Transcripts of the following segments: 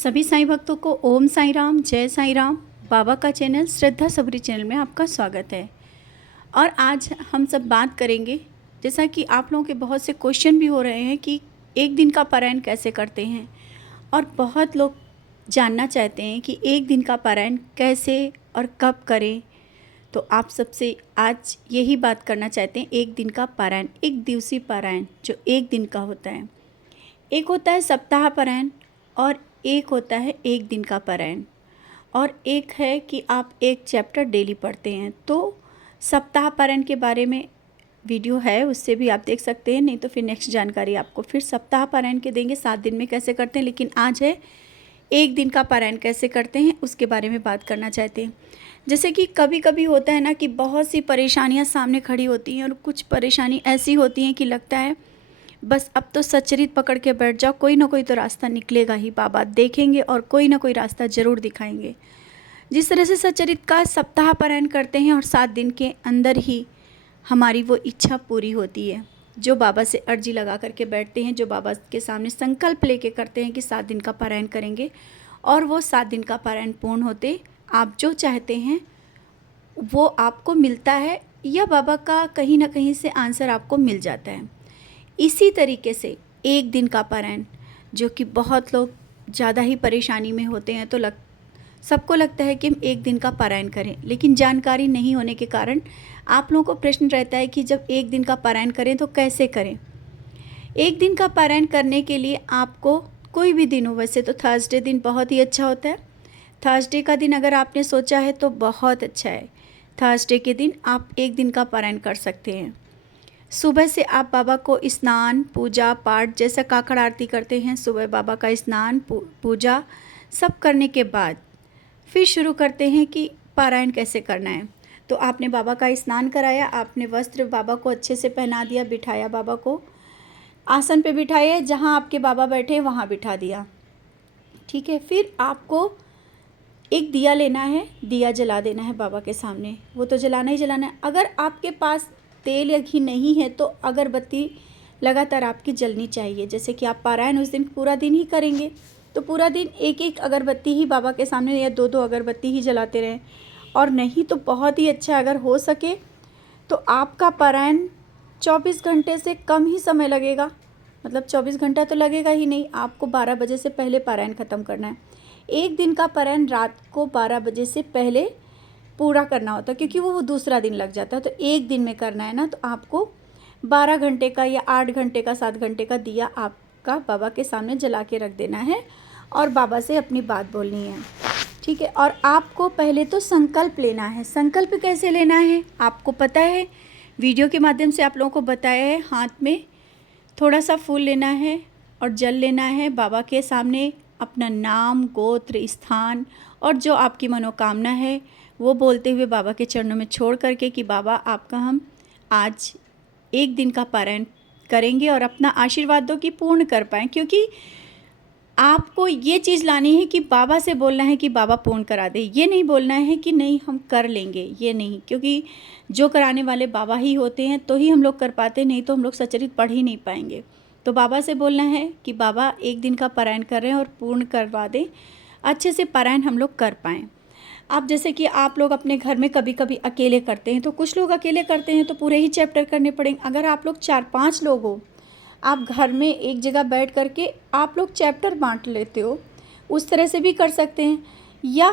सभी साईं भक्तों को ओम साईं राम, जय साईं राम। बाबा का चैनल श्रद्धा सबरी चैनल में आपका स्वागत है। और आज हम सब बात करेंगे, जैसा कि आप लोगों के बहुत से क्वेश्चन भी हो रहे हैं कि एक दिन का पारायण कैसे करते हैं, और बहुत लोग जानना चाहते हैं कि एक दिन का पारायण कैसे और कब करें। तो आप सबसे आज यही बात करना चाहते हैं। एक दिन का पारायण, एक दिवसीय पारायण जो एक दिन का होता है, एक होता है सप्ताह पारायण और एक होता है एक दिन का पारायण, और एक है कि आप एक चैप्टर डेली पढ़ते हैं। तो सप्ताह पारायण के बारे में वीडियो है, उससे भी आप देख सकते हैं, नहीं तो फिर नेक्स्ट जानकारी आपको फिर सप्ताह पारायण के देंगे 7 दिन में कैसे करते हैं। लेकिन आज है एक दिन का पारायण कैसे करते हैं, उसके बारे में बात करना चाहते हैं। जैसे कि कभी कभी होता है ना कि बहुत सी परेशानियां सामने खड़ी होती हैं, और कुछ परेशानी ऐसी होती हैं कि लगता है बस अब तो सच्चरित पकड़ के बैठ जाओ, कोई ना कोई तो रास्ता निकलेगा ही, बाबा देखेंगे और कोई ना कोई रास्ता ज़रूर दिखाएंगे। जिस तरह से सच्चरित का सप्ताह पारायण करते हैं और 7 दिन के अंदर ही हमारी वो इच्छा पूरी होती है, जो बाबा से अर्जी लगा करके बैठते हैं, जो बाबा के सामने संकल्प लेके करते हैं कि 7 दिन का पारायण करेंगे, और वो 7 दिन का पारायण पूर्ण होते आप जो चाहते हैं वो आपको मिलता है, या बाबा का कहीं ना कहीं से आंसर आपको मिल जाता है। इसी तरीके से एक दिन का पारायण, जो कि बहुत लोग ज़्यादा ही परेशानी में होते हैं, तो सबको लगता है कि हम एक दिन का पारायण करें, लेकिन जानकारी नहीं होने के कारण आप लोगों को प्रश्न रहता है कि जब एक दिन का पारायण करें तो कैसे करें। एक दिन का पारायण करने के लिए आपको कोई भी दिन हो, वैसे तो थर्सडे दिन बहुत ही अच्छा होता है। थर्सडे का दिन अगर आपने सोचा है तो बहुत अच्छा है। थर्सडे के दिन आप एक दिन का पारायण कर सकते हैं। सुबह से आप बाबा को स्नान, पूजा पाठ, जैसा काकड़ आरती करते हैं, सुबह बाबा का स्नान पूजा सब करने के बाद फिर शुरू करते हैं कि पारायण कैसे करना है। तो आपने बाबा का स्नान कराया, आपने वस्त्र बाबा को अच्छे से पहना दिया, बिठाया, बाबा को आसन पे बिठाया, जहाँ आपके बाबा बैठे वहाँ बिठा दिया, ठीक है। फिर आपको एक दिया लेना है, दिया जला देना है बाबा के सामने, वो तो जलाना ही जलाना है। अगर आपके पास तेल या घी नहीं है तो अगरबत्ती लगातार आपकी जलनी चाहिए। जैसे कि आप पारायण उस दिन पूरा दिन ही करेंगे तो पूरा दिन एक एक अगरबत्ती ही बाबा के सामने, या 2-2 अगरबत्ती ही जलाते रहें। और नहीं तो बहुत ही अच्छा, अगर हो सके तो आपका पारायण 24 घंटे से कम ही समय लगेगा। मतलब 24 घंटा तो लगेगा ही नहीं, आपको 12 बजे से पहले पारायण ख़त्म करना है। एक दिन का पारायण रात को 12 बजे से पहले पूरा करना होता है, क्योंकि वो दूसरा दिन लग जाता है। तो एक दिन में करना है ना, तो आपको 12 घंटे का या 8 घंटे का, 7 घंटे का दिया आपका बाबा के सामने जला के रख देना है, और बाबा से अपनी बात बोलनी है, ठीक है। और आपको पहले तो संकल्प लेना है। संकल्प कैसे लेना है आपको पता है, वीडियो के माध्यम से आप लोगों को बताया है। हाथ में थोड़ा सा फूल लेना है और जल लेना है, बाबा के सामने अपना नाम, गोत्र, स्थान और जो आपकी मनोकामना है वो बोलते हुए बाबा के चरणों में छोड़ करके कि बाबा आपका हम आज एक दिन का पारायण करेंगे, और अपना आशीर्वाद दो कि पूर्ण कर पाएँ। क्योंकि आपको ये चीज़ लानी है कि बाबा से बोलना है कि बाबा पूर्ण करा दे, ये नहीं बोलना है कि नहीं हम कर लेंगे, ये नहीं। क्योंकि जो कराने वाले बाबा ही होते हैं, तो ही हम लोग कर पाते, नहीं तो हम लोग सचरित पढ़ ही नहीं पाएंगे। तो बाबा से बोलना है कि बाबा एक दिन का पारायण कर रहे हैं और पूर्ण करवा दें, अच्छे से पारायण हम लोग कर पाएँ। अब जैसे कि आप लोग अपने घर में कभी कभी अकेले करते हैं, तो कुछ लोग अकेले करते हैं तो पूरे ही चैप्टर करने पड़ेंगे। अगर आप लोग 4-5 लोग हो, आप घर में एक जगह बैठ करके आप लोग चैप्टर बांट लेते हो, उस तरह से भी कर सकते हैं। या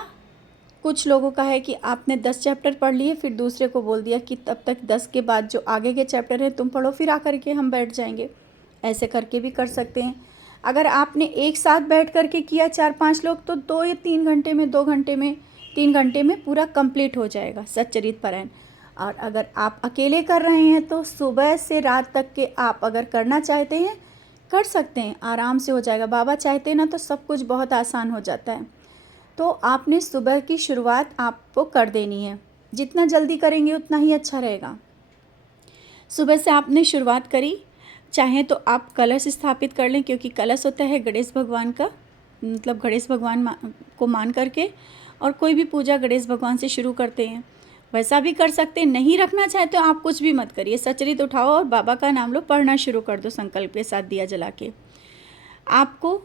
कुछ लोगों का है कि आपने 10 चैप्टर पढ़ लिए, फिर दूसरे को बोल दिया कि तब तक 10 के बाद जो आगे के चैप्टर हैं तुम पढ़ो, फिर आकर के हम बैठ जाएंगे, ऐसे करके भी कर सकते हैं। अगर आपने एक साथ बैठ करके किया 4-5 लोग, तो 2 या 3 घंटे में, 2 घंटे में, 3 घंटे में पूरा कंप्लीट हो जाएगा सच्चरित पारायण। और अगर आप अकेले कर रहे हैं तो सुबह से रात तक के आप अगर करना चाहते हैं कर सकते हैं, आराम से हो जाएगा। बाबा चाहते हैं ना तो सब कुछ बहुत आसान हो जाता है। तो आपने सुबह की शुरुआत आपको कर देनी है, जितना जल्दी करेंगे उतना ही अच्छा रहेगा। सुबह से आपने शुरुआत करी, चाहें तो आप कलश स्थापित कर लें, क्योंकि कलश होता है गणेश भगवान का, मतलब गणेश भगवान को मान करके, और कोई भी पूजा गणेश भगवान से शुरू करते हैं, वैसा भी कर सकते हैं। नहीं रखना चाहे तो आप कुछ भी मत करिए, सचरित उठाओ और बाबा का नाम लो, पढ़ना शुरू कर दो संकल्प के साथ दिया जला के। आपको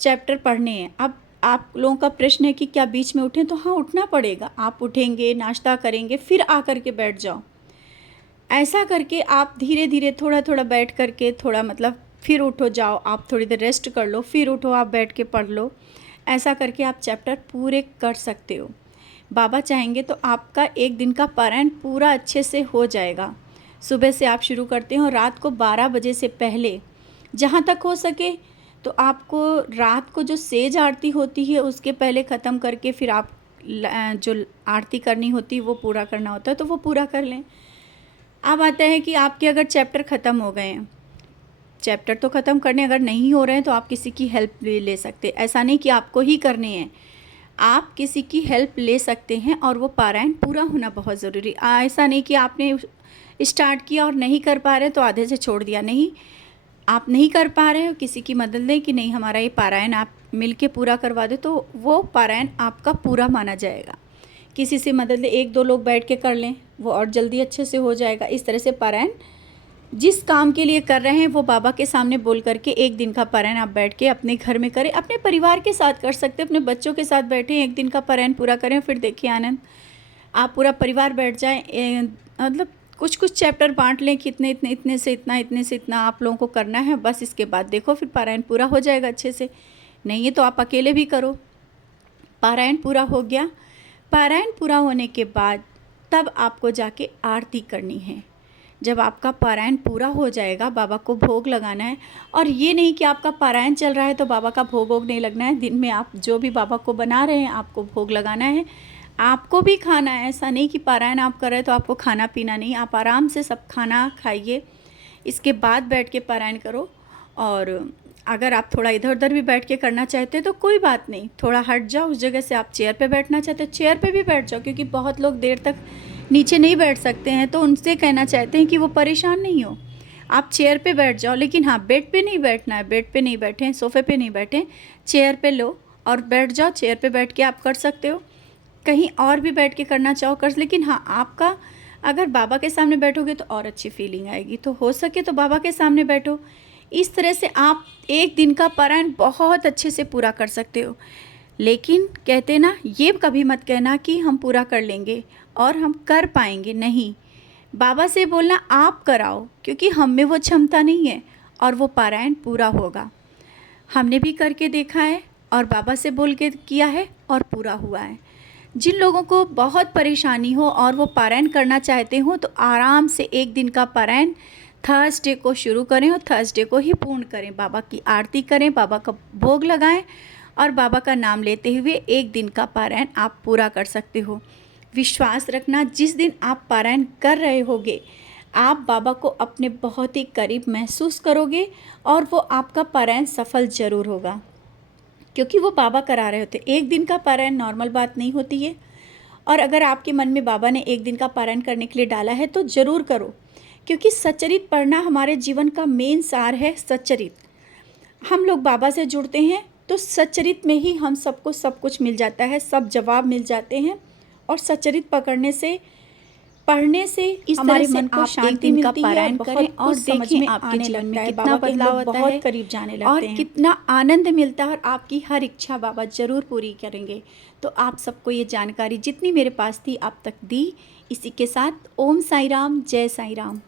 चैप्टर पढ़ने हैं। अब आप लोगों का प्रश्न है कि क्या बीच में उठें, तो हाँ उठना पड़ेगा। आप उठेंगे, नाश्ता करेंगे, फिर आकर के बैठ जाओ। ऐसा करके आप धीरे धीरे थोड़ा थोड़ा बैठ करके थोड़ा मतलब फिर उठो, जाओ आप थोड़ी देर रेस्ट कर लो, फिर उठो आप बैठ के पढ़ लो। ऐसा करके आप चैप्टर पूरे कर सकते हो। बाबा चाहेंगे तो आपका एक दिन का पारायण पूरा अच्छे से हो जाएगा। सुबह से आप शुरू करते हैं और रात को 12 बजे से पहले जहाँ तक हो सके तो आपको रात को जो सेज आरती होती है उसके पहले ख़त्म करके फिर आप जो आरती करनी होती है वो पूरा करना होता है तो वो पूरा कर लें। अब आता है कि आपके अगर चैप्टर ख़त्म हो गए हैं, चैप्टर तो ख़त्म करने अगर नहीं हो रहे हैं तो आप किसी की हेल्प भी ले सकते हैं। ऐसा नहीं कि आपको ही करने हैं, आप किसी की हेल्प ले सकते हैं और वो पारायण पूरा होना बहुत ज़रूरी। ऐसा नहीं कि आपने स्टार्ट किया और नहीं कर पा रहे तो आधे से छोड़ दिया। नहीं, आप नहीं कर पा रहे हो, किसी की मदद लें कि नहीं हमारा ये पारायण आप मिल के पूरा करवा दे, तो वो पारायण आपका पूरा माना जाएगा। किसी से मदद ले, 1-2 लोग बैठ के कर लें, वो और जल्दी अच्छे से हो जाएगा। इस तरह से पारायण जिस काम के लिए कर रहे हैं वो बाबा के सामने बोल करके एक दिन का पारायण आप बैठ के अपने घर में करें। अपने परिवार के साथ कर सकते हैं, अपने बच्चों के साथ बैठें, एक दिन का पारायण पूरा करें, फिर देखिए आनंद। आप पूरा परिवार बैठ जाएं, मतलब कुछ कुछ चैप्टर बांट लें कि इतने से इतना आप लोगों को करना है, बस इसके बाद देखो फिर पारायण पूरा हो जाएगा अच्छे से। नहीं है तो आप अकेले भी करो। पारायण पूरा हो गया, पारायण पूरा होने के बाद तब आपको जाके आरती करनी है। जब आपका पारायण पूरा हो जाएगा बाबा को भोग लगाना है। और ये नहीं कि आपका पारायण चल रहा है तो बाबा का भोग वोग नहीं लगना है। दिन में आप जो भी बाबा को बना रहे हैं आपको भोग लगाना है, आपको भी खाना है। ऐसा नहीं कि पारायण आप कर रहे हैं तो आपको खाना पीना नहीं, आप आराम से सब खाना खाइए, इसके बाद बैठ के पारायण करो। और अगर आप थोड़ा इधर उधर भी बैठ के करना चाहते हैं तो कोई बात नहीं, थोड़ा हट जाओ उस जगह से। आप चेयर पे बैठना चाहते हैं चेयर पे भी बैठ जाओ, क्योंकि बहुत लोग देर तक नीचे नहीं बैठ सकते हैं, तो उनसे कहना चाहते हैं कि वो परेशान नहीं हो, आप चेयर पे बैठ जाओ। लेकिन हाँ, बेड पे नहीं बैठना है, बेड पे नहीं बैठें, सोफ़े पे नहीं बैठें, चेयर पे लो और बैठ जाओ। चेयर पे बैठ के आप कर सकते हो, कहीं और भी बैठ के करना चाहो कर। लेकिन हाँ, आपका अगर बाबा के सामने बैठोगे तो और अच्छी फीलिंग आएगी, तो हो सके तो बाबा के सामने बैठो। इस तरह से आप एक दिन का पारायण बहुत अच्छे से पूरा कर सकते हो। लेकिन कहते ना, ये कभी मत कहना कि हम पूरा कर लेंगे और हम कर पाएंगे, नहीं। बाबा से बोलना आप कराओ, क्योंकि हम में वो क्षमता नहीं है और वो पारायण पूरा होगा। हमने भी करके देखा है और बाबा से बोल के किया है और पूरा हुआ है। जिन लोगों को बहुत परेशानी हो और वो पारायण करना चाहते हो तो आराम से एक दिन का पारायण थर्सडे को शुरू करें और थर्सडे को ही पूर्ण करें। बाबा की आरती करें, बाबा का भोग लगाएं और बाबा का नाम लेते हुए एक दिन का पारायण आप पूरा कर सकते हो। विश्वास रखना, जिस दिन आप पारायण कर रहे होगे आप बाबा को अपने बहुत ही करीब महसूस करोगे और वो आपका पारायण सफल ज़रूर होगा, क्योंकि वो बाबा करा रहे होते। एक दिन का पारायण नॉर्मल बात नहीं होती है। और अगर आपके मन में बाबा ने एक दिन का पारायण करने के लिए डाला है तो ज़रूर करो, क्योंकि सच्चरित पढ़ना हमारे जीवन का मेन सार है। सच्चरित, हम लोग बाबा से जुड़ते हैं तो सच्चरित में ही हम सबको सब कुछ मिल जाता है, सब जवाब मिल जाते हैं। और सच्चरित पकड़ने से, पढ़ने से इस हमारे मन को शांति मिलती है। पारायण करें और देखें आपके जीवन में कितना बदलाव होता है, बहुत करीब जाने लगते हैं और कितना आनंद मिलता है और आपकी हर इच्छा बाबा ज़रूर पूरी करेंगे। तो आप सबको ये जानकारी जितनी मेरे पास थी आप तक दी। इसी के साथ ओम साई राम, जय साई राम।